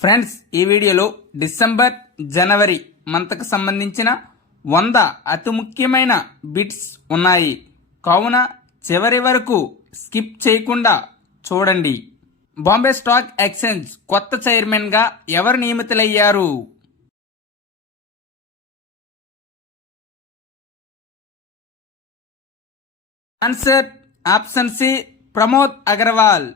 Friends, ఈ వీడియోలో December జనవరి మంత్కు సంబంధించిన 100 అతి ముఖ్యమైన బిట్స్ ఉన్నాయి. కావున చివరి వరకు స్కిప్ చేయకుండా చూడండి. బాంబే స్టాక్ ఎక్స్చేంజ్ కొత్త చైర్మన్ గా ఎవరు నియమితులయ్యారు? Answer option C, Pramod Agarwal.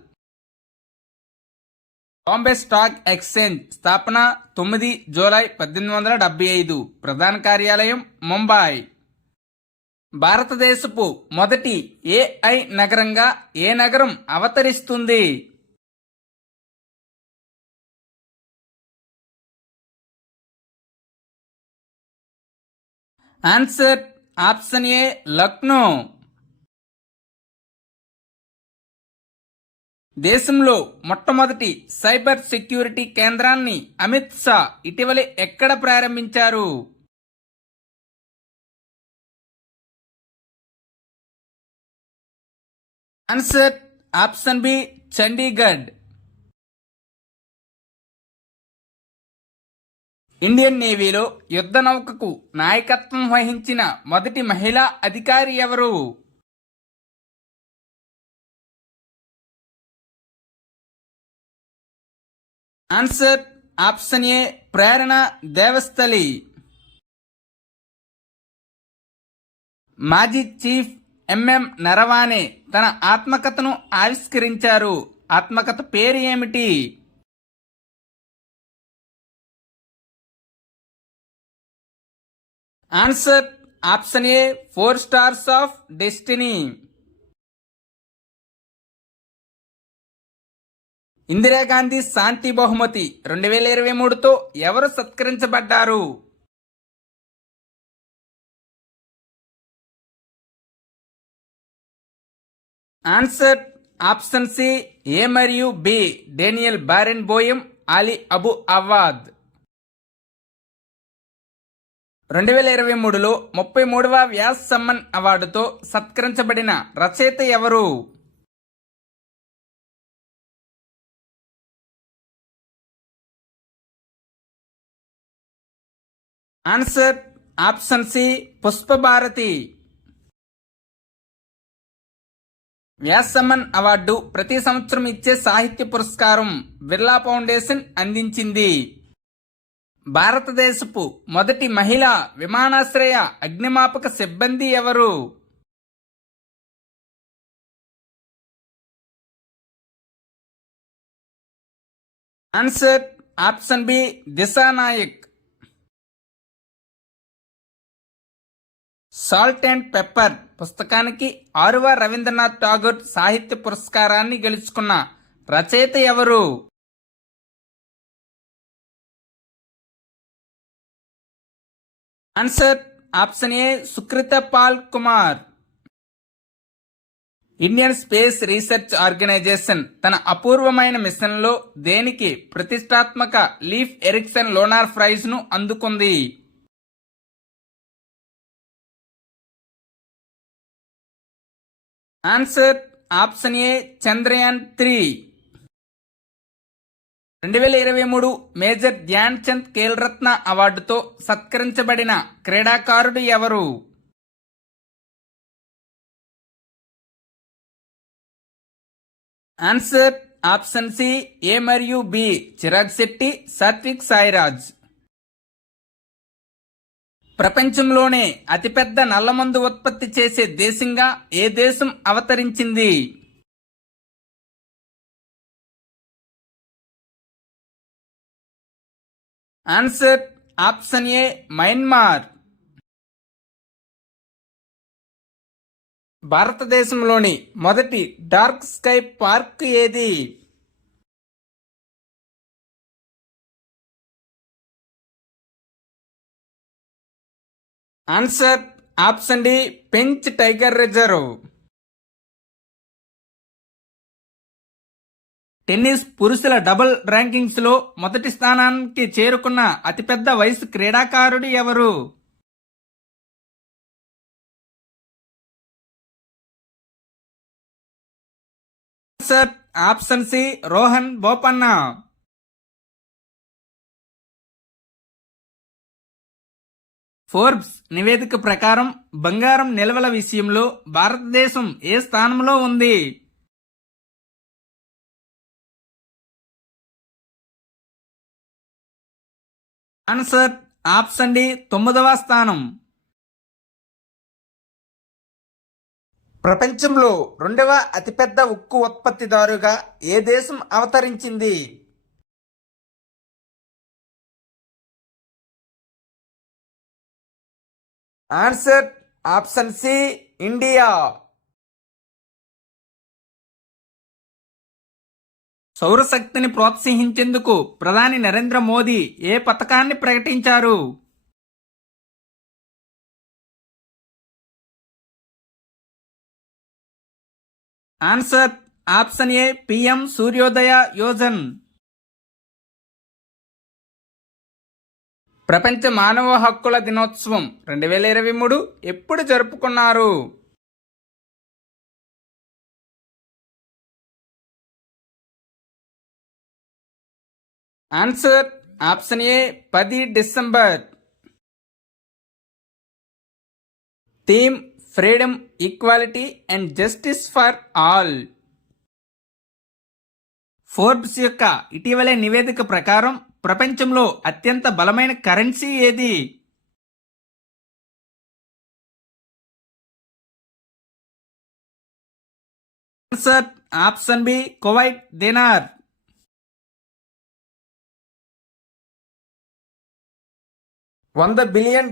Bombay stock exchange స్థాపన 9 జూలై 1875. ప్రధాన కార్యాలయం ముంబై. భారతదేశపు మొదటి ఏఐ నగరంగా ఏ నగరం అవతరిస్తుంది? Answer option A, Lucknow. దేశంలో మొట్టమొదటి సైబర్ సెక్యూరిటీ కేంద్రాన్ని అమిత్ షా ఇటీవలే ఎక్కడ ప్రారంభించారు? Answer option B, Chandigarh. Indian నేవీలో యుద్ధ నౌకకు నాయకత్వం వహించిన మొదటి మహిళా అధికారి ఎవరు? Answer option A, Prerna Devasthali. మాజీ చీఫ్ ఎంఎం నరవానే తన ఆత్మకథను ఆవిష్కరించారు. ఆత్మకథ పేరు ఏమిటి? Answer option A, 4 stars of destiny. Indira Gandhi శాంతి బహుమతి 2023తో ఎవరు సత్కరించబడ్డారు? ఆన్సర్ ఆప్షన్ సి, ఏ మరియు B, Daniel Barenboim, Ali Abu Awad. 2023లో 33వ వ్యాస్ సమ్మన్ అవార్డుతో సత్కరించబడిన రచయిత ఎవరు? Answer option C, Pushpa Bharati. Vyas Samman award ప్రతి సంవత్సరం ఇచ్చే సాహిత్య పురస్కారం బిర్లా ఫౌండేషన్ అందించింది. భారతదేశపు మొదటి మహిళా విమానాశ్రయ అగ్నిమాపక సిబ్బంది ఎవరు? Answer option B, Disha Nayak. Salt and pepper పుస్తకానికి 6వ రవీంద్రనాథ్ ఠాగూర్ సాహిత్య పురస్కారాన్ని గెలుచుకున్న రచయిత ఎవరు? Answer option A, Sukrita Paul Kumar. Indian space research organisation తన అపూర్వమైన మిషన్లో దేనికి ప్రతిష్టాత్మక లీఫ్ ఎరిక్సన్ లోనార్ ప్రైజ్ ను అందుకుంది? Answer option A, Chandrayaan 3. 2023 major Dhyan Chand Khel Ratna అవార్డుతో సత్కరించబడిన క్రీడాకారుడు ఎవరు? ఆన్సర్ ఆప్షన్ సి, ఏ మరియు బి, చిరాగ్ శెట్టి, సాత్విక్ సాయిరాజ్. ప్రపంచంలోనే అతిపెద్ద నల్లమందు ఉత్పత్తి చేసే దేశంగా ఏ దేశం అవతరించింది? Answer option A, Myanmar. భారతదేశంలోని మొదటి డార్క్ స్కై పార్క్ ఏది? Answer option D, Pench tiger reserve. Tennis పురుషుల డబుల్ ర్యాంకింగ్స్ లో మొదటి స్థానానికి చేరుకున్న అతిపెద్ద వయసు క్రీడాకారుడు ఎవరు? Answer option C, Rohan Bopanna. Forbes నివేదిక ప్రకారం బంగారం నిల్వల విషయంలో భారతదేశం ఏ స్థానంలో ఉంది? ఆన్సర్ ఆప్షన్ డి 9వ స్థానం. ప్రపంచంలో 2వ అతిపెద్ద ఉక్కు ఉత్పత్తిదారుగా ఏ దేశం అవతరించింది? Answer option C India. సౌరశక్తిని ప్రోత్సహించేందుకు ప్రధాని నరేంద్ర మోదీ ఏ పథకాన్ని ప్రకటించారు? ఆన్సర్ ఆప్షన్ ఏ పిఎం సూర్యోదయ యోజన్. ప్రపంచ మానవ హక్కుల దినోత్సవం 2023 ఎప్పుడు జరుపుకున్నారు? Answer option A 10 December. Theme freedom, equality and justice for all. Forbes యొక్క ఇటీవలే నివేదిక ప్రకారం ప్రపంచంలో అత్యంత బలమైన కరెన్సీ ఏది? Answer option B Kuwaiti dinar. $100 billion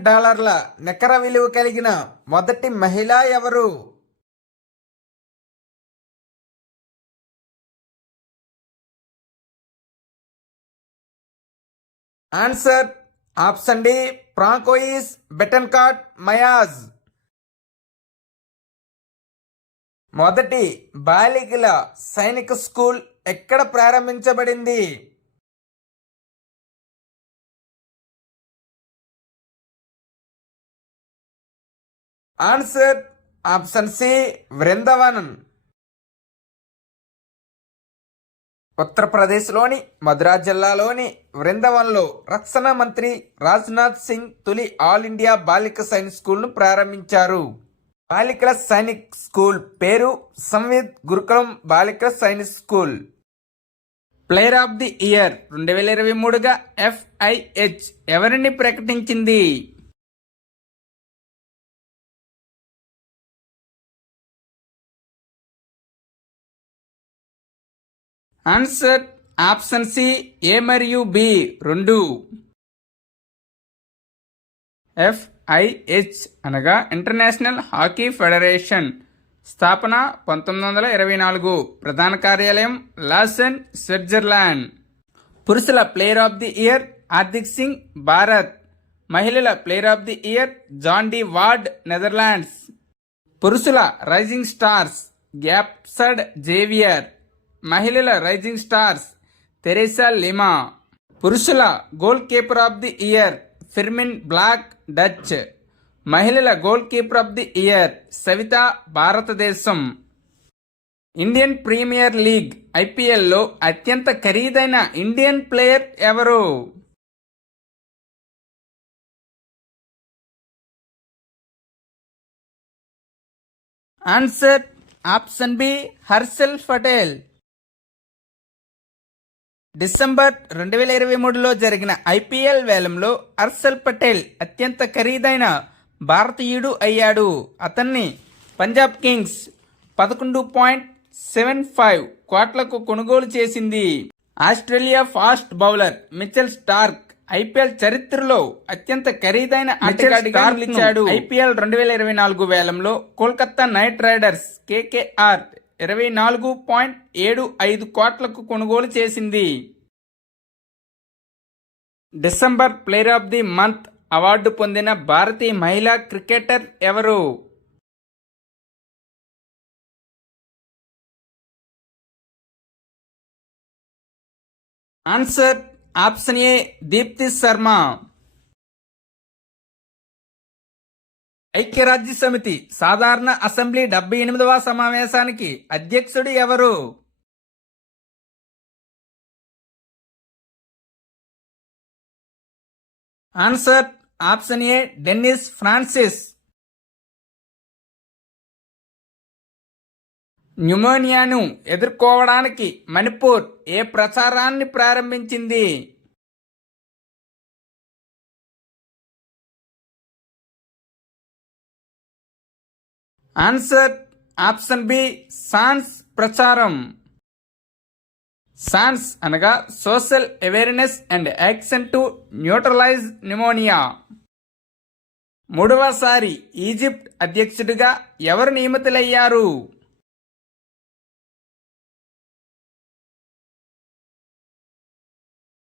నికర విలువ కలిగిన మొదటి మహిళ ఎవరు? Answer option D Francoise Bettencourt Meyers. మొదటి బాలికల సైనిక స్కూల్ ఎక్కడ ప్రారంభించబడింది? Answer option C Vrindavan. ఉత్తరప్రదేశ్లోని మధురా జిల్లాలోని వృందావన్లో రక్షణ మంత్రి రాజ్నాథ్ సింగ్ తొలి ఆల్ ఇండియా బాలిక సైనిక్ స్కూల్ను ప్రారంభించారు. బాలికల సైనిక్ స్కూల్ పేరు సంవిద్ గురుకులం బాలికల Sainik school. Player of the year 2023గా FIH ఎవరిని ప్రకటించింది? ఆన్సర్ ఆప్షన్ సి ఏ మరియు బి 2. FIH అనగా ఇంటర్నేషనల్ హాకీ ఫెడరేషన్. స్థాపన 1924. ప్రధాన కార్యాలయం లాసెన్, స్విట్జర్లాండ్. పురుషుల player of the year Hardik Singh, Bharat. మహిళల player of the year Jan de Waard, Netherlands. పురుషుల రైజింగ్ స్టార్స్ గ్యాప్సడ్ జేవియర్. మహిళల రైజింగ్ స్టార్స్ తెరేసా లిమా. పురుషుల goal keeper of the year Firmin Blaak, Dutch. మహిళల goal keeper of the year Savitha, భారతదేశం. Indian premier league IPLలో అత్యంత ఖరీదైన Indian player ఎవరు? Answer option B Harshal Patel. December 2023లో జరిగిన IPL వేలంలో హర్షల్ పటేల్ అత్యంత ఖరీదైన భారతీయుడు అయ్యాడు. అతన్ని పంజాబ్ కింగ్స్ 11.75 కోట్లకు కొనుగోలు చేసింది. Australia fast bowler Mitchell Starc IPL చరిత్రలో అత్యంత ఖరీదైన ఆటగాడిగా నిలిచాడు. IPL 2024 వేలంలో కోల్కతా నైట్ రైడర్స్ KKR 24.75 కోట్లకు కొనుగోలు చేసింది. డిసెంబర్ player of the month award పొందిన భారతీయ మహిళా క్రికెటర్ ఎవరు? Answer option A Deepti Sharma. ఐక్యరాజ్య సమితి సాధారణ అసెంబ్లీ 78వ సమావేశానికి అధ్యక్షుడు ఎవరు? Answer option A Dennis Francis. న్యూమోనియాను ఎదుర్కోవడానికి మణిపూర్ ఏ ప్రచారాన్ని ప్రారంభించింది? ఆన్సర్ ఆప్షన్ బి సాన్స్ ప్రచారం. సాన్స్ అనగా social awareness and action to neutralise pneumonia. మూడవసారి ఈజిప్ట్ అధ్యక్షుడిగా ఎవరు నియమితులయ్యారు?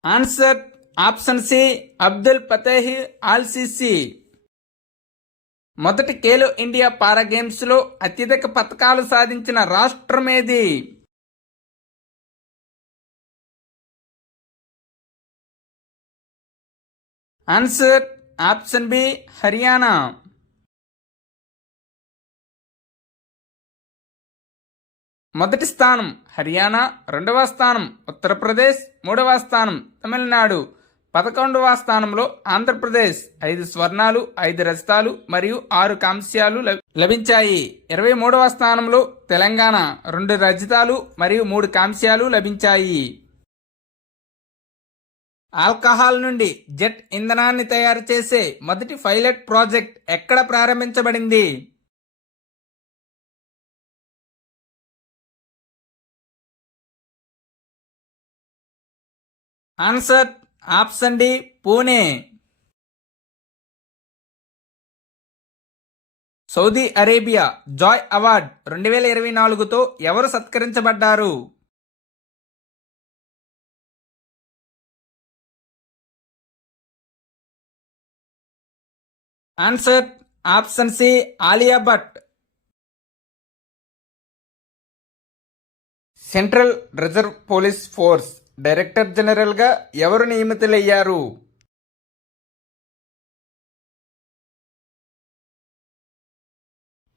Answer option C Abdul Fattah al Sisi. మొదటి ఖేలో ఇండియా పారా గేమ్స్ లో అత్యధిక పతకాలు సాధించిన రాష్ట్రం ఏది? Answer option B Haryana. మొదటి స్థానం హర్యానా, రెండవ స్థానం ఉత్తరప్రదేశ్, మూడవ స్థానం తమిళనాడు, 11వ స్థానంలో ఆంధ్రప్రదేశ్. 5 స్వర్ణాలు, 5 రజతాలు మరియు 6 కాంస్యాలు లభించాయి. 23వ స్థానంలో తెలంగాణ, 2 రజతాలు మరియు 3 కాంస్యాలు లభించాయి. ఆల్కహాల్ నుండి జెట్ ఇంధనాన్ని తయారు చేసే మొదటి పైలట్ ప్రాజెక్ట్ ఎక్కడ ప్రారంభించబడింది? Answer option D Pune. Saudi Arabia Joy award 2024తో ఎవరు సత్కరించబడ్డారు? Answer option C Alia Bhatt. Central reserve police force director జనరల్గా ఎవరు నియమితులయ్యారు?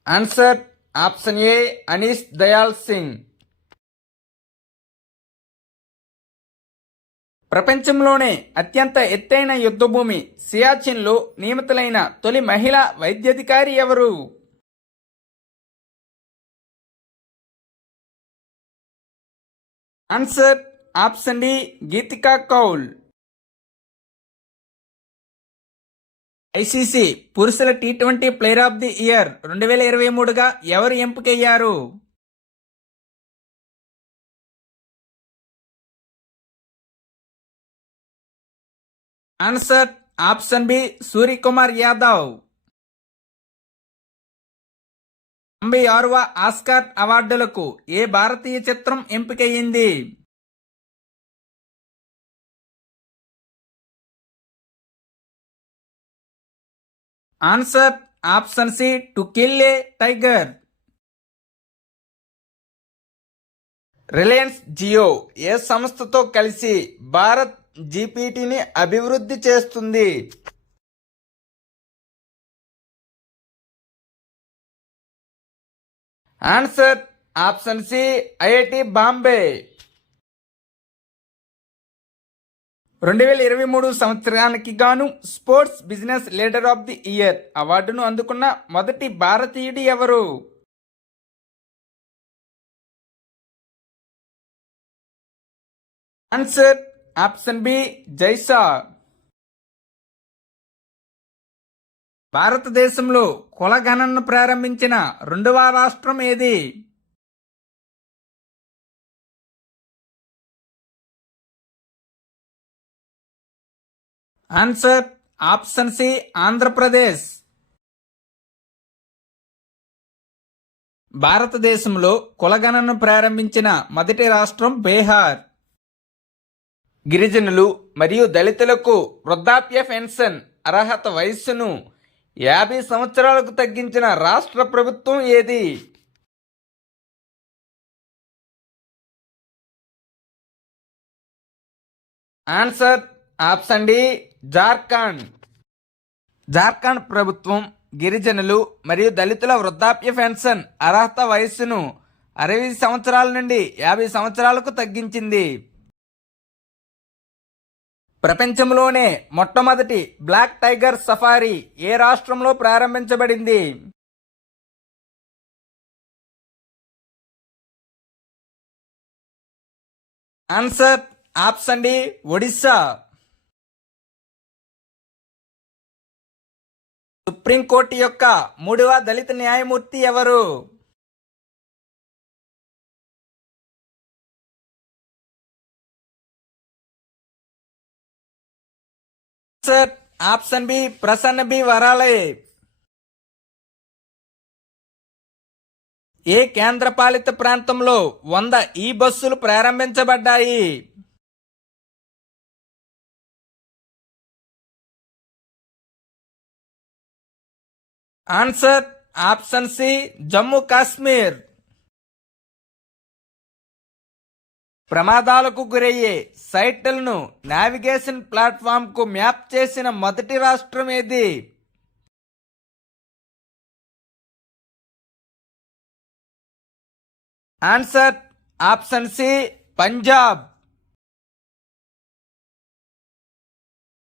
Answer option A Anish Dayal Singh. ప్రపంచంలోనే అత్యంత ఎత్తైన యుద్ధభూమి సియాచిన్లో నియమితులైన తొలి మహిళా వైద్యాధికారి ఎవరు? Answer option D Geetika Kaul. ICC పురుషుల టీ20 ప్లేయర్ ఆఫ్ ది ఇయర్ 2023గా ఎవరు ఎంపికయ్యారు? Answer option B Suryakumar Yadav. 96వ ఆస్కార్ అవార్డులకు ఏ భారతీయ చిత్రం ఎంపికయ్యింది? Answer option C to kill a tiger. Reliance Jio ఏ సంస్థతో కలిసి భారత్ జీపీటీని అభివృద్ధి చేస్తుంది? Answer option C IIT Bombay. 2023 సంవత్సరానికి గాను sports business leader of the year అవార్డును అందుకున్న మొదటి భారతీయుడు ఎవరు? Answer option B జైసా. భారతదేశంలో కులగణనను ప్రారంభించిన రెండవ రాష్ట్రం ఏది? Answer option C Andhra Pradesh. భారతదేశంలో కులగణనను ప్రారంభించిన మొదటి రాష్ట్రం బీహార్. గిరిజనులు మరియు దళితులకు వృద్ధాప్య పెన్షన్ అర్హత వయస్సును 50 సంవత్సరాలకు తగ్గించిన రాష్ట్ర ప్రభుత్వం ఏది? Answer option D Jharkhand. Jharkhand ప్రభుత్వం గిరిజనులు మరియు దళితుల వృద్ధాప్య పెన్షన్ అర్హత వయస్సును 60 సంవత్సరాల నుండి 50 సంవత్సరాలకు తగ్గించింది. ప్రపంచంలోనే మొట్టమొదటి బ్లాక్ టైగర్ సఫారీ ఏ రాష్ట్రంలో ప్రారంభించబడింది? Answer option D Odisha. Supreme court యొక్క 3వ దళిత న్యాయమూర్తి ఎవరు? Answer option B Prasanna B Varale. ఏ కేంద్రపాలిత ప్రాంతంలో 100 ఈ బస్సులు ప్రారంభించబడ్డాయి? Answer option C Jammu Kashmir. ప్రమాదాలకు గురయ్యే సైట్లను నావిగేషన్ ప్లాట్ఫామ్కు మ్యాప్ చేసిన మొదటి రాష్ట్రం ఏది? Answer option C Punjab.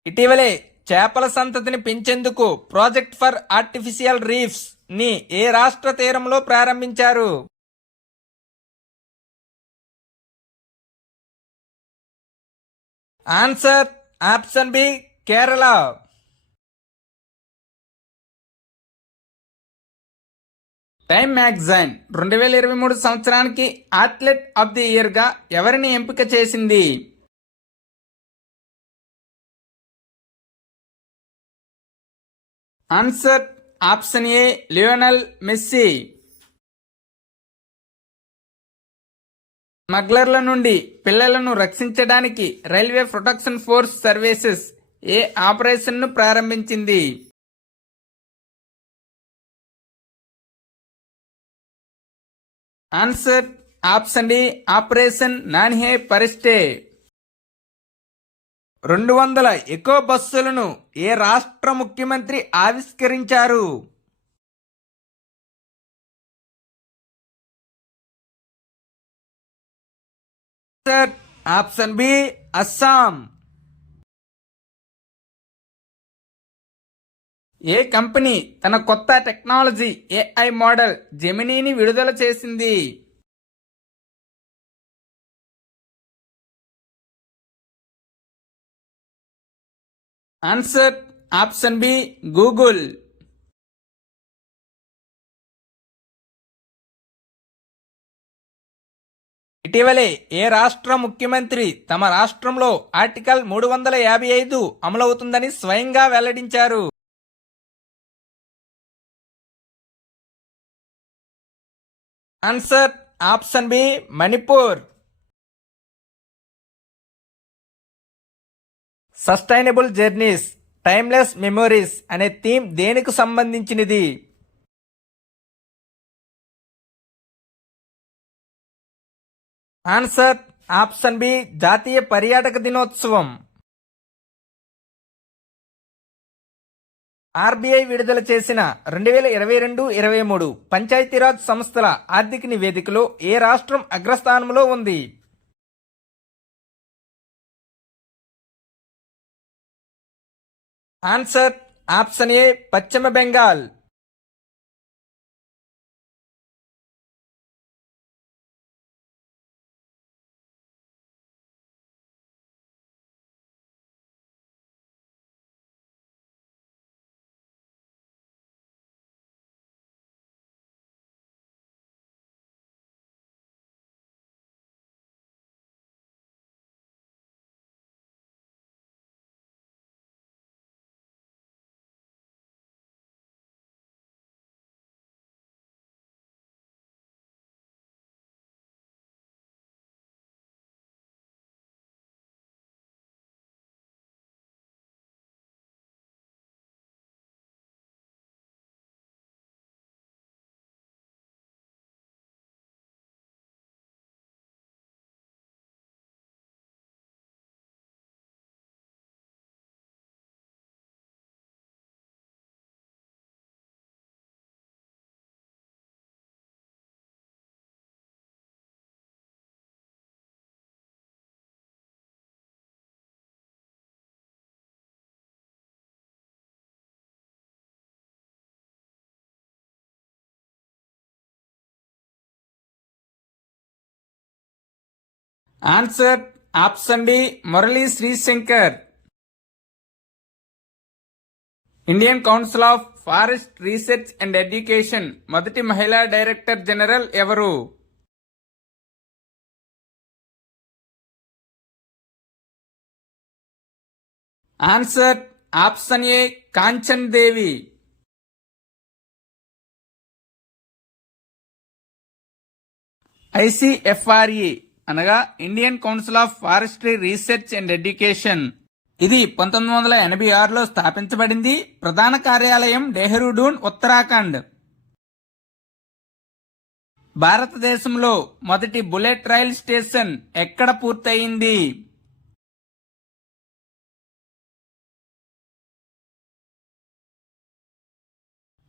ఇటీవలే చేపల సంతతిని పెంచేందుకు ప్రాజెక్ట్ ఫర్ ఆర్టిఫిషియల్ రీఫ్స్ ని ఏ రాష్ట్ర తీరంలో ప్రారంభించారు? Answer option B Kerala. Time magazine 2023 సంవత్సరానికి అథ్లెట్ ఆఫ్ ది ఇయర్ గా ఎవరిని ఎంపిక చేసింది? Answer option A Lionel Messi. స్మగ్లర్ల నుండి పిల్లలను రక్షించడానికి రైల్వే ప్రొటెక్షన్ ఫోర్స్ సర్వీసెస్ ఏ ఆపరేషన్ను ప్రారంభించింది? Answer option D operation Nanhe Farishte. 200 eco బస్సులను ఏ రాష్ట్ర ముఖ్యమంత్రి ఆవిష్కరించారు? Answer option B Assam. ఏ కంపెనీ తన కొత్త టెక్నాలజీ ఏఐ మోడల్ జెమినీని విడుదల చేసింది? Answer option B Google. ఇటీవలే ఏ రాష్ట్ర ముఖ్యమంత్రి తమ రాష్ట్రంలో ఆర్టికల్ 355 అమలవుతుందని స్వయంగా వెల్లడించారు? Answer option B Manipur. Sustainable journeys timeless memories అనే థీమ్ దేనికి సంబంధించినది? ఆన్సర్ ఆప్షన్ బి జాతీయ పర్యాటక దినోత్సవం. ఆర్బీఐ విడుదల చేసిన 2022-23 పంచాయతీరాజ్ సంస్థల ఆర్థిక నివేదికలో ఏ రాష్ట్రం అగ్రస్థానంలో ఉంది? ఆన్సర్ ఆప్షన్ ఏ పశ్చిమ Bengal. Answer option B Murali Sreeshankar. Indian council of forest research and education మొదటి మహిళా డైరెక్టర్ జనరల్ ఎవరు? Answer option A Kanchan Devi. ICFRE అనగా Indian council of forestry research and education. ఇది 1986లో స్థాపించబడింది. ప్రధాన కార్యాలయం డెహ్రాడూన్, ఉత్తరాఖండ్. భారతదేశంలో మొదటి బుల్లెట్ రైల్ స్టేషన్ ఎక్కడ పూర్తయింది?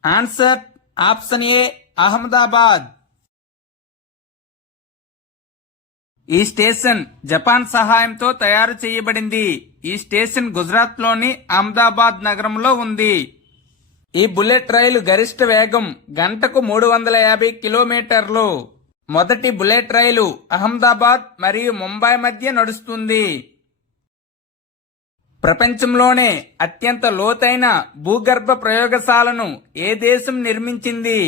ఆన్సర్ ఆప్షన్ ఏ అహ్మదాబాద్. ఈ స్టేషన్ జపాన్ సహాయంతో తయారు చేయబడింది. ఈ స్టేషన్ గుజరాత్లోని అహ్మదాబాద్ నగరంలో ఉంది. ఈ బుల్లెట్ రైలు గరిష్ట వేగం గంటకు 350 కిలోమీటర్లు. మొదటి బుల్లెట్ రైలు అహ్మదాబాద్ మరియు ముంబై మధ్య నడుస్తుంది. ప్రపంచంలోనే అత్యంత లోతైన భూగర్భ ప్రయోగశాలను ఏ దేశం నిర్మించింది?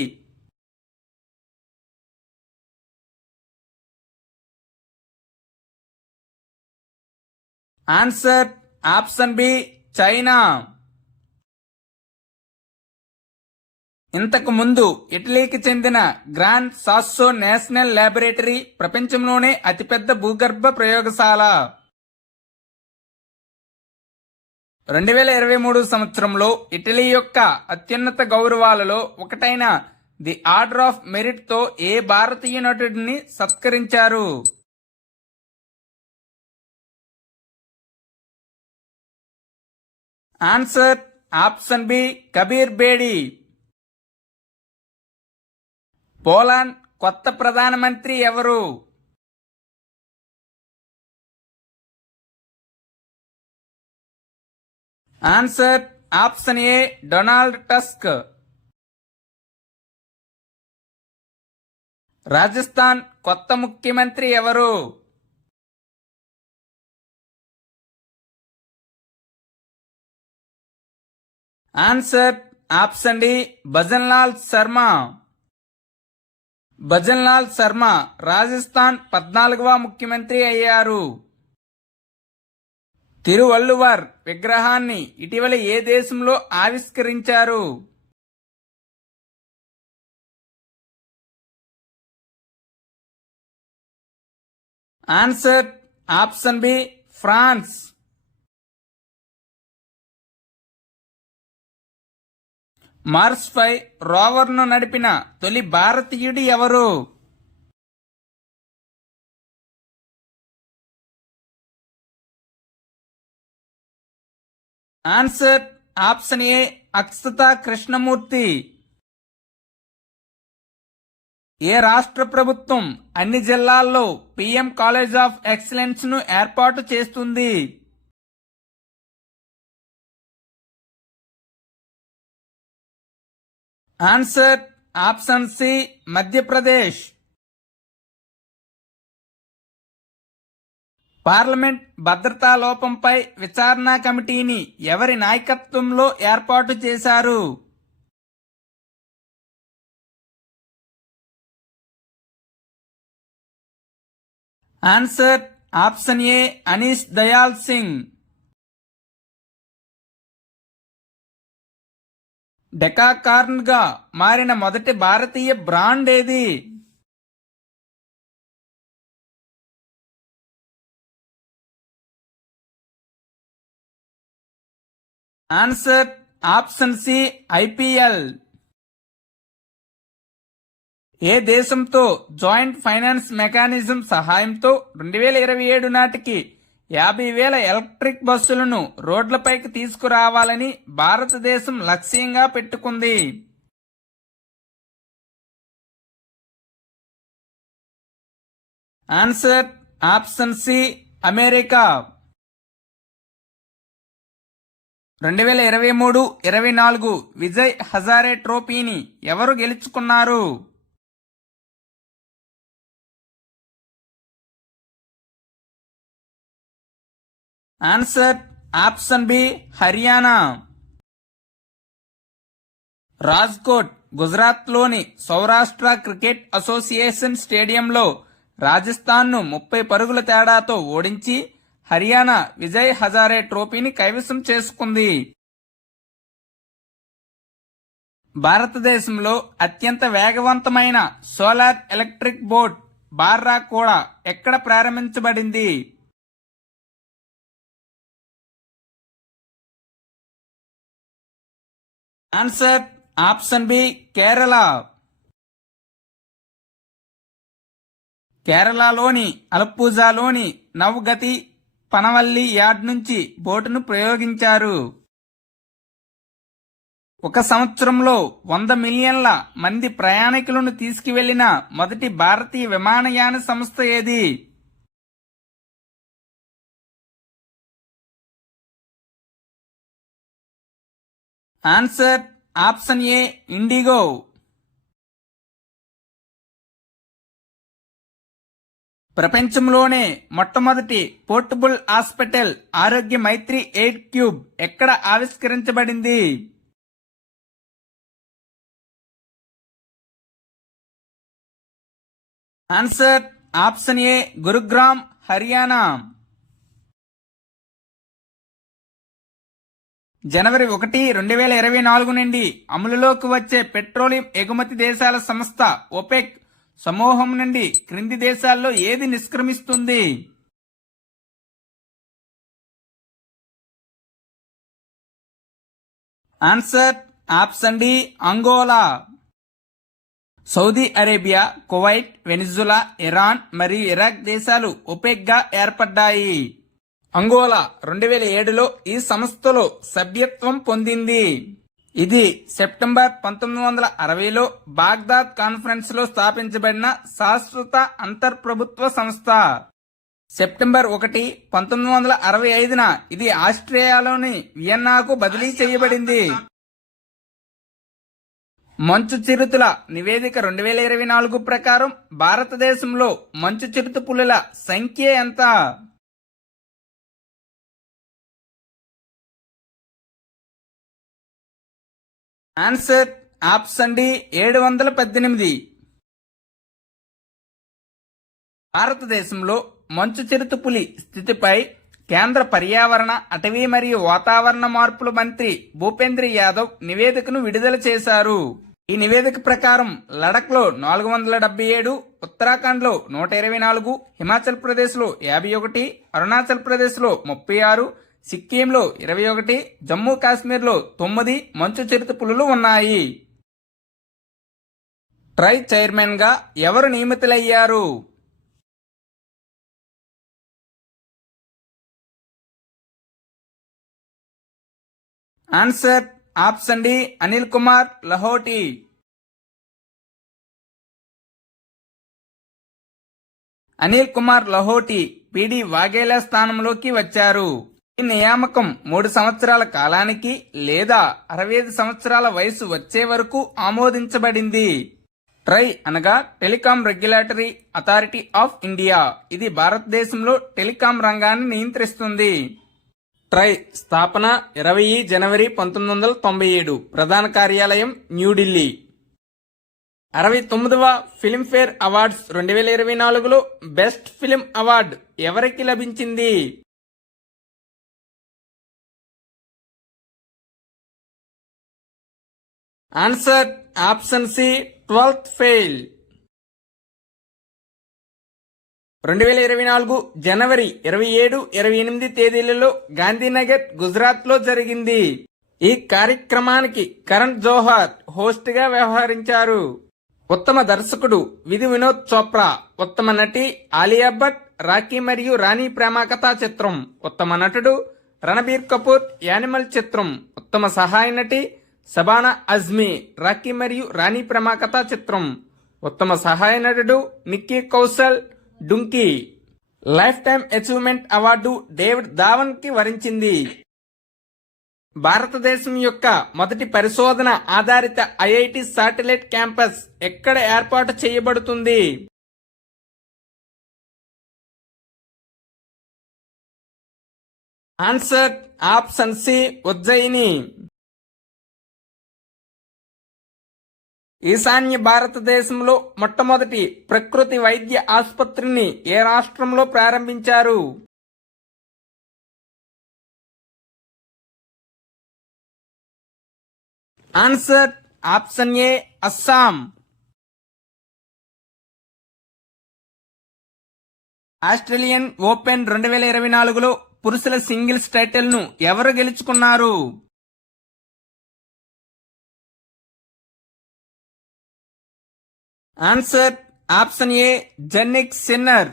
Answer option B China. ఇంతకు ముందు ఇటలీకి చెందిన గ్రాండ్ సాస్సో నేషనల్ ల్యాబొరేటరీ ప్రపంచంలోనే అతిపెద్ద భూగర్భ ప్రయోగశాల. 2023 సంవత్సరంలో ఇటలీ యొక్క అత్యున్నత గౌరవాలలో ఒకటైన ది ఆర్డర్ ఆఫ్ మెరిట్ తో ఏ భారతీయ నటుడిని సత్కరించారు? Answer option B Kabir Bedi. Poland కొత్త ప్రధానమంత్రి ఎవరు? Answer option A Donald Tusk. Rajasthan కొత్త ముఖ్యమంత్రి ఎవరు? Answer option D Bhajanlal Sharma. Bhajanlal Sharma Rajasthan 14వ ముఖ్యమంత్రి అయ్యారు. తిరువల్లువర్ విగ్రహాన్ని ఇటీవల ఏ దేశంలో ఆవిష్కరించారు? Answer option B France. Mars పై రోవర్ను నడిపిన తొలి భారతీయుడు ఎవరు? Answer option A Akshata Krishnamurthy. ఏ రాష్ట్ర ప్రభుత్వం అన్ని జిల్లాల్లో పిఎం కాలేజ్ ఆఫ్ ఎక్సలెన్స్ ను ఏర్పాటు చేస్తుంది? Answer option C Madhya Pradesh. Parliament భద్రతా లోపంపై విచారణ కమిటీని ఎవరి నాయకత్వంలో ఏర్పాటు చేశారు? Answer option A Anish Dayal Singh. Decacorn గా మారిన మొదటి భారతీయ బ్రాండ్ ఏది? Answer option C IPL. ఏ దేశంతో జాయింట్ ఫైనాన్స్ మెకానిజం సహాయంతో 2027 నాటికి 50,000 ఎలక్ట్రిక్ బస్సులను రోడ్లపైకి తీసుకురావాలని భారతదేశం లక్ష్యంగా పెట్టుకుంది? Answer option C America. 2023-24 Vijay Hazare ట్రోఫీని ఎవరు గెలుచుకున్నారు? Answer option B Haryana. Rajkot గుజరాత్లోని సౌరాష్ట్ర క్రికెట్ అసోసియేషన్ స్టేడియంలో రాజస్థాన్ను 30 పరుగుల తేడాతో ఓడించి హర్యానా విజయ్ హజారే ట్రోఫీని కైవసం చేసుకుంది. భారతదేశంలో అత్యంత వేగవంతమైన సోలార్ ఎలక్ట్రిక్ బోట్ బార్రా కూడా ఎక్కడ ప్రారంభించబడింది? Answer option B Kerala. కేరళలోని అలప్పూజాలోని నవ్గతి పనవల్లి యార్డ్ నుంచి బోటును ప్రయోగించారు. ఒక సంవత్సరంలో 100 మిలియన్ల మంది ప్రయాణికులను తీసుకువెళ్లిన మొదటి భారతీయ విమానయాన సంస్థ ఏది? Answer option A IndiGo. ప్రపంచంలోనే మొట్టమొదటి portable hospital Aarogya Maitri air cube ఎక్కడ ఆవిష్కరించబడింది? Answer option A Gurugram Haryana. జనవరి 1, 2024 నుండి అమలులోకి వచ్చే పెట్రోలియం ఎగుమతి దేశాల సంస్థ ఒపెక్ సమూహం నుండి క్రింది దేశాల్లో ఏది నిష్క్రమిస్తుంది? Answer option D Angola. Saudi Arabia, Kuwait, Venezuela, Iran మరియు ఇరాక్ దేశాలు ఒపెక్ గా ఏర్పడ్డాయి. అంగోలా 2007లో ఈ సంస్థలో సభ్యత్వం పొందింది. ఇది సెప్టెంబర్ 1960లో బాగ్దాద్ కాన్ఫరెన్స్ లో స్థాపించబడిన శాశ్వత అంతర్ప్రభుత్వ సంస్థ. సెప్టెంబర్ 1, 1965న ఇది ఆస్ట్రియాలోని వియన్నాకు బదిలీ చేయబడింది. మంచు చిరుతల నివేదిక 2024 ప్రకారం భారతదేశంలో మంచు చిరుత పులుల సంఖ్య ఎంత? Answer option D 718. భారతదేశంలో మంచు చిరుత పులి స్థితిపై కేంద్ర పర్యావరణ, అటవీ మరియు వాతావరణ మార్పుల మంత్రి భూపేంద్ర యాదవ్ నివేదికను విడుదల చేశారు. ఈ నివేదిక ప్రకారం లడఖ్లో 477, ఉత్తరాఖండ్లో 124, హిమాచల్ ప్రదేశ్లో 51, అరుణాచల్ ప్రదేశ్లో 36, సిక్కింలో 21, జమ్మూ కాశ్మీర్లో 9 మంచు చిరుత పులులు ఉన్నాయి. ట్రై చైర్మన్ గా ఎవరు నియమితులయ్యారు? Answer option D Anil Kumar Lahoti. Anil Kumar Lahoti P D Vaghela స్థానంలోకి వచ్చారు. ఈ నియామకం 3 సంవత్సరాల కాలానికి లేదా 65 సంవత్సరాల వయసు వచ్చే వరకు ఆమోదించబడింది. ట్రై అనగా telecom regulatory authority of India. ఇది భారతదేశంలో టెలికాం రంగాన్ని నియంత్రిస్తుంది. ట్రై స్థాపన 20 జనవరి 1997. ప్రధాన కార్యాలయం న్యూఢిల్లీ. 69వ ఫిల్మ్ఫేర్ అవార్డ్స్ 2024లో బెస్ట్ ఫిల్మ్ అవార్డు ఎవరికి లభించింది? Answer option C 12th fail. 2024 జనవరి 27, 28 తేదీలలో గాంధీనగర్, గుజరాత్ లో జరిగింది. ఈ కార్యక్రమానికి కరణ్ జోహార్ హోస్ట్ గా వ్యవహరించారు. ఉత్తమ దర్శకుడు విధి వినోద్ చోప్రా. ఉత్తమ నటి ఆలియా భట్, రాఖీ మరియు రాణి ప్రేమ కథా చిత్రం. ఉత్తమ నటుడు రణబీర్ కపూర్, యానిమల్ చిత్రం. ఉత్తమ సహాయ నటి సబానా అజ్మీ, రాఖీ మరియు రాణి ప్రేమ కథా చిత్రం. ఉత్తమ సహాయ నటుడు Nikki Kaushal, Dunki. Life time achievement award David Dhawan కి వరించింది. భారతదేశం యొక్క మొదటి పరిశోధన ఆధారిత ఐఐటి శాటిలైట్ క్యాంపస్ ఎక్కడ ఏర్పాటు చేయబడుతుంది? Answer option C Ujjain. ఈశాన్య భారతదేశంలో మొట్టమొదటి ప్రకృతి వైద్య ఆసుపత్రిని ఏ రాష్ట్రంలో ప్రారంభించారు? Answer option A Assam. Australian open 2024లో పురుషుల సింగిల్స్ టైటిల్ను ఎవరు గెలుచుకున్నారు? Answer option A Jannik Sinner.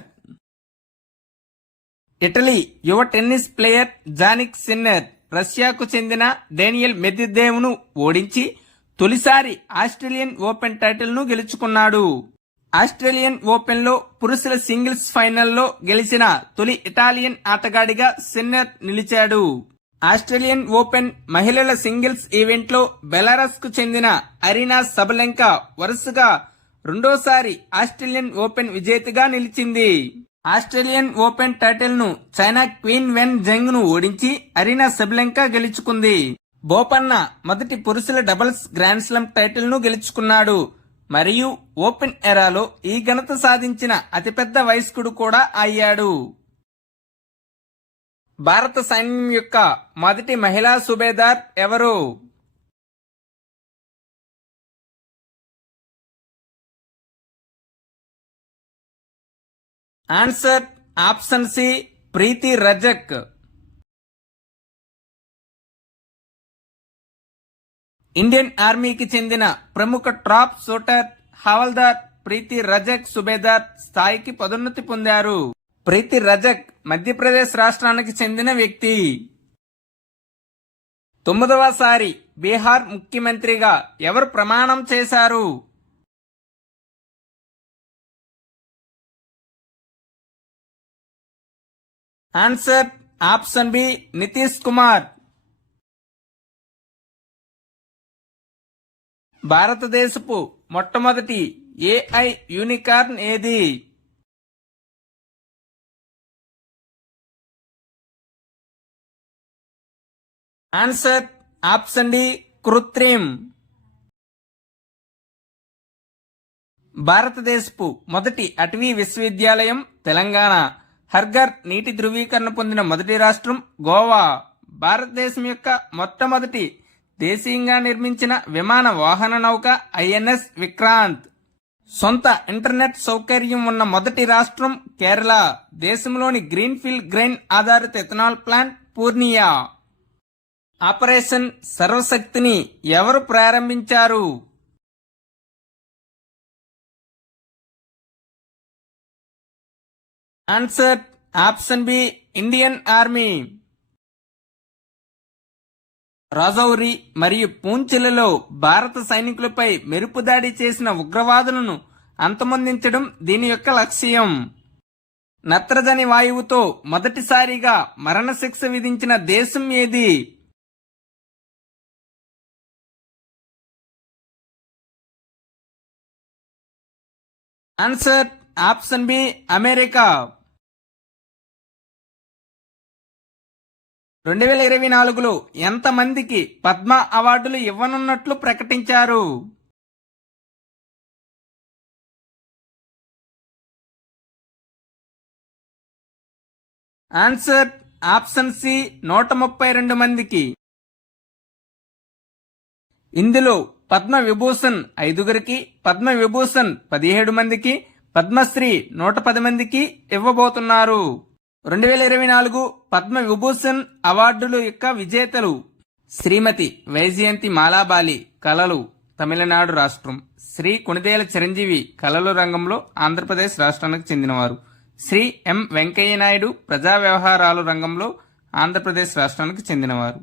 Italy యువ టెన్నిస్ ప్లేయర్ జానిక్ సిన్నర్ రష్యాకు చెందిన డేనియల్ మెద్వెదేవ్ను ఓడించి తొలిసారి ఆస్ట్రేలియన్ ఓపెన్ టైటిల్ను గెలుచుకున్నాడు. ఆస్ట్రేలియన్ ఓపెన్లో పురుషుల సింగిల్స్ ఫైనల్లో గెలిచిన తొలి ఇటాలియన్ ఆటగాడిగా సిన్నర్ నిలిచాడు. ఆస్ట్రేలియన్ ఓపెన్ మహిళల సింగిల్స్ ఈవెంట్లో బెలారస్కు చెందిన అరీనా సబలెంకా వరుసగా రెండోసారి ఆస్ట్రేలియన్ ఓపెన్ విజేతగా నిలిచింది. ఆస్ట్రేలియన్ ఓపెన్ టైటిల్ను చైనా క్వీన్ వెన్ జంగ్ ను ఓడించి అరీనా సబలెంకా గెలుచుకుంది. బోపన్న మొదటి పురుషుల డబుల్స్ గ్రాండ్ స్లామ్ టైటిల్ను గెలుచుకున్నాడు మరియు ఓపెన్ ఎరాలో ఈ ఘనత సాధించిన అతిపెద్ద వయస్కుడు కూడా అయ్యాడు. భారత సైన్యం యొక్క మొదటి మహిళా సుబేదార్ ఎవరు? ఆన్సర్ ఆప్షన్ సి ప్రీతి రజక్. ఇండియన్ ఆర్మీకి చెందిన ప్రముఖ టాప్ షూటర్ హవల్దార్ ప్రీతి రజక్ సుబేదార్ స్థాయికి పదోన్నతి పొందారు. ప్రీతి రజక్ మధ్యప్రదేశ్ రాష్ట్రానికి చెందిన వ్యక్తి. 9వసారి బీహార్ ముఖ్యమంత్రిగా ఎవరు ప్రమాణం చేశారు? Answer option B Nitish Kumar. భారతదేశపు మొట్టమొదటి ఏఐ యూనికార్న్ ఏది? Answer option D Krutrim. భారతదేశపు మొదటి అటవీ విశ్వవిద్యాలయం తెలంగాణ. హర్ఘర్ నీటి ధృవీకరణ పొందిన మొదటి రాష్ట్రం గోవా. భారతదేశం యొక్క మొట్టమొదటి దేశీయంగా నిర్మించిన విమాన వాహన నౌక ఐఎన్ఎస్ విక్రాంత్. సొంత ఇంటర్నెట్ సౌకర్యం ఉన్న మొదటి రాష్ట్రం కేరళ. దేశంలోని గ్రీన్ఫీల్డ్ గ్రెయిన్ ఆధారిత ఇథనాల్ ప్లాంట్ పూర్నియా. ఆపరేషన్ సర్వశక్తిని ఎవరు ప్రారంభించారు? Answer option B Indian army. Rajouri మరియు పూంచ్లలో భారత సైనికులపై మెరుపు దాడి చేసిన ఉగ్రవాదులను అంతమొందించడం దీని యొక్క లక్ష్యం. నత్రజని వాయువుతో మొదటిసారిగా మరణశిక్ష విధించిన దేశం ఏది? Answer option B America. 2024లో ఎంతమందికి పద్మ అవార్డులు ఇవ్వనున్నట్లు ప్రకటించారు? ఆన్సర్ ఆప్షన్ సి 132 మందికి. ఇందులో పద్మ విభూషణ్ 5గురికి, పద్మ విభూషణ్ 17 మందికి, పద్మశ్రీ 110 మందికి ఇవ్వబోతున్నారు. 2024 పద్మ విభూషణ్ అవార్డులు యొక్క విజేతలు: శ్రీమతి వైజయంతి మాలాబాలి కళలు తమిళనాడు రాష్ట్రం, శ్రీ కొణిదేల చిరంజీవి కళలు రంగంలో ఆంధ్రప్రదేశ్ రాష్ట్రానికి చెందినవారు, శ్రీ ఎం వెంకయ్యనాయుడు ప్రజా వ్యవహారాలు రంగంలో ఆంధ్రప్రదేశ్ రాష్ట్రానికి చెందినవారు.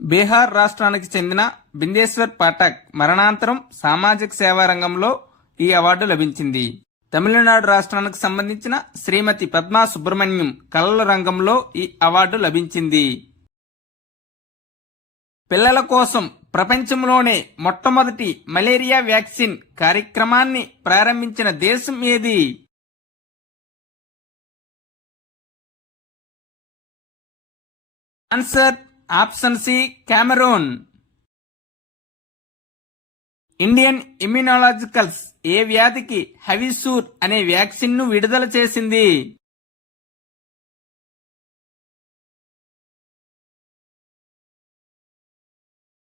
బీహార్ రాష్ట్రానికి చెందిన బిందేశ్వర్ పాఠక్ మరణాంతరం సామాజిక సేవా రంగంలో ఈ అవార్డు లభించింది. తమిళనాడు రాష్ట్రానికి సంబంధించిన శ్రీమతి పద్మా సుబ్రహ్మణ్యం కళల రంగంలో ఈ అవార్డు లభించింది. పిల్లల కోసం ప్రపంచంలోనే మొట్టమొదటి మలేరియా వ్యాక్సిన్ కార్యక్రమాన్ని ప్రారంభించిన దేశం ఏది? Answer option C Cameroon. Indian Immunologicals ఏ వ్యాధికి హవిసూర్ అనే వ్యాక్సిన్ ను విడుదల చేసింది?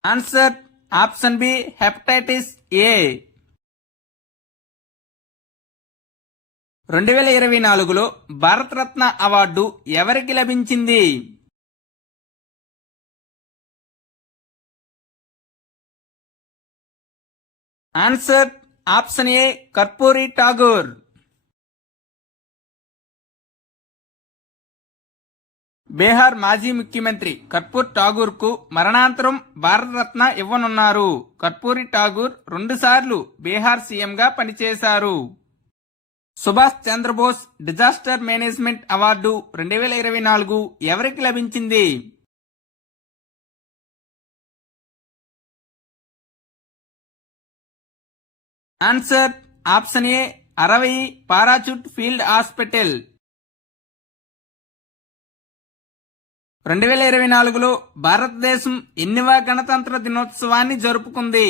Answer option B hepatitis A. 2024లో భారతరత్న అవార్డు ఎవరికి లభించింది? Answer option A Karpoori Thakur. Bihar మాజీ ముఖ్యమంత్రి కర్పూర్ ఠాగూర్ కు మరణాంతరం భారతరత్న ఇవ్వనున్నారు. కర్పూరి ఠాగూర్ 2 సార్లు బీహార్ సీఎంగా పనిచేశారు. Subhash Chandra Bose disaster management award 2024 ఎవరికి లభించింది? ఆన్సర్ ఆప్షన్ ఏ అరవై పారాచూట్ ఫీల్డ్ హాస్పిటల్. 2024లో భారతదేశం ఎన్నివ గణతంత్ర దినోత్సవాన్ని జరుపుకుంది?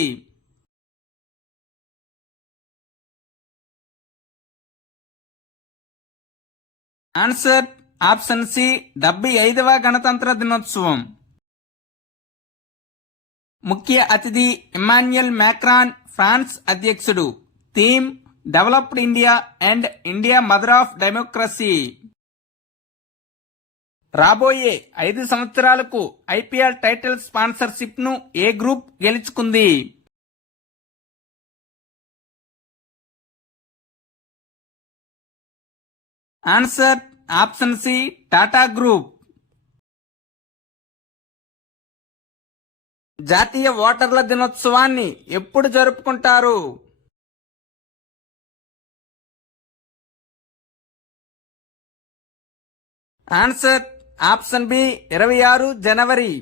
ఆన్సర్ ఆప్షన్ సి 75వ గణతంత్ర దినోత్సవం. ముఖ్య అతిథి ఇమాన్యుయల్ మ్యాక్రాన్ ఫ్రాన్స్ అధ్యక్షుడు. Theme developed India and India mother of democracy. రాబోయే 5 సంవత్సరాలకు ఐపీఎల్ టైటిల్ స్పాన్సర్షిప్ ను ఏ గ్రూప్ గెలుచుకుంది? Answer option C Tata group. జాతీయ ఓటర్ల దినోత్సవాన్ని ఎప్పుడు జరుపుకుంటారు? ఆన్సర్ ఆప్షన్ బి 26 జనవరి.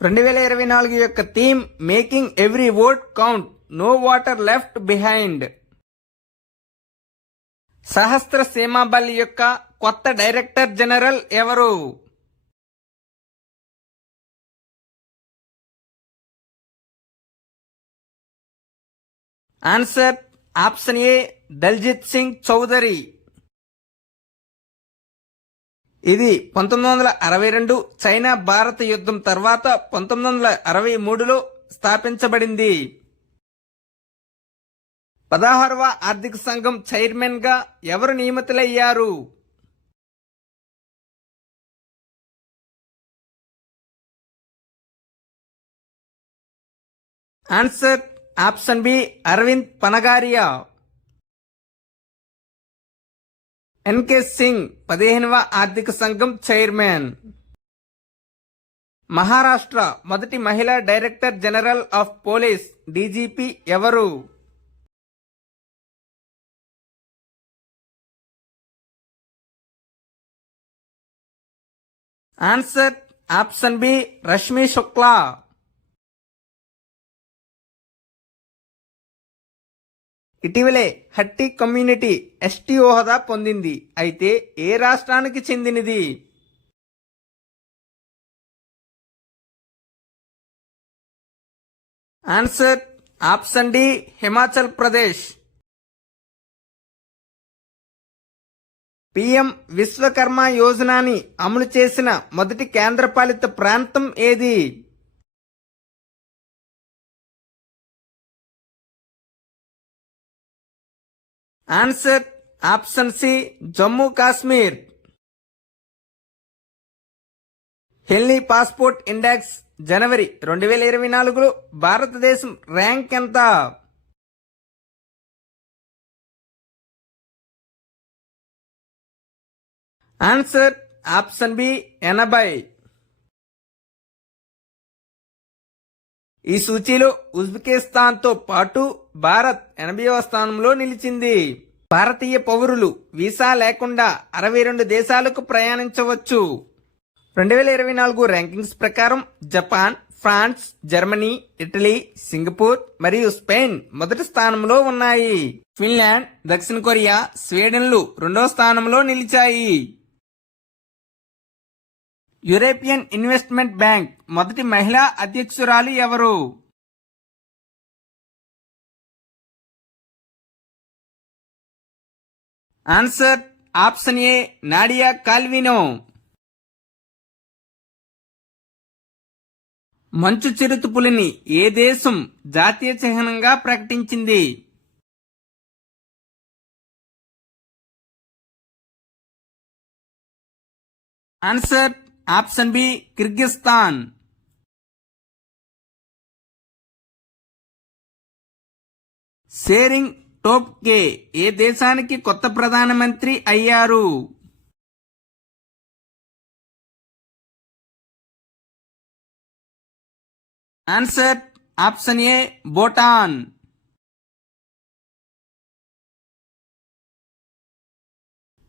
2024 యొక్క theme making every vote count, no voter left behind. Sashastra Seema Bal యొక్క కొత్త డైరెక్టర్ జనరల్ ఎవరు? Answer option A Daljit Singh Chaudhary. ఇది 1962 చైనా భారత యుద్ధం తర్వాత 1963లో స్థాపించబడింది. 16వ ఆర్థిక సంఘం చైర్మన్ గా ఎవరు నియమితులయ్యారు? Answer option B Arvind Panagariya. N K Singh 15వ ఆర్థిక సంఘం చైర్మన్. మహారాష్ట్ర మొదటి మహిళా director general of police DGP ఎవరు? Answer option B Rashmi Shukla. ఇటీవలే హట్టి కమ్యూనిటీ ఎస్టీ హోదా పొందింది. అయితే ఏ రాష్ట్రానికి చెందినది? Answer option D Himachal Pradesh. PM Vishwakarma యోజనని అమలు చేసిన మొదటి కేంద్రపాలిత ప్రాంతం ఏది? Answer option C Jammu Kashmir. హెల్నీ పాస్పోర్ట్ ఇండెక్స్ జనవరి 2024లో భారతదేశం ర్యాంక్ ఎంత? Answer option B 80. ఈ సూచీలో ఉజ్బెకిస్తాన్ తో పాటు భారత్ 80వ స్థానంలో నిలిచింది. భారతీయ పౌరులు వీసా లేకుండా 62 దేశాలకు ప్రయాణించవచ్చు. 2024 ర్యాంకింగ్స్ ప్రకారం Japan, France, Germany, Italy, Singapore మరియు స్పెయిన్ మొదటి స్థానంలో ఉన్నాయి. ఫిన్లాండ్, దక్షిణ కొరియా, స్వీడన్లు 2వ స్థానంలో నిలిచాయి. యూరోపియన్ ఇన్వెస్ట్మెంట్ బ్యాంక్ మొదటి మహిళా అధ్యక్షురాలు ఎవరు? Answer option A Nadia Calvino. మంచు చిరుతపులిని ఏ దేశం జాతీయ చిహ్నంగా ప్రకటించింది? Answer option B Kyrgyzstan. Tshering Tobgay ఏ దేశానికి కొత్త ప్రధానమంత్రి అయ్యారు? Answer option A Bhutan.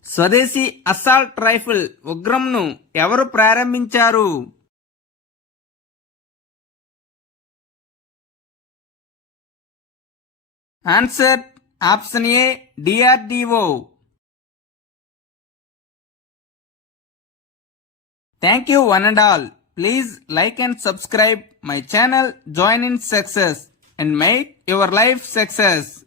స్వదేశీ అసాల్ట్ రైఫిల్ ఉగ్రంను ఎవరు ప్రారంభించారు? Answer option A DRDO. Thank you one and all. Please like and subscribe my channel. Join in success and make your life success.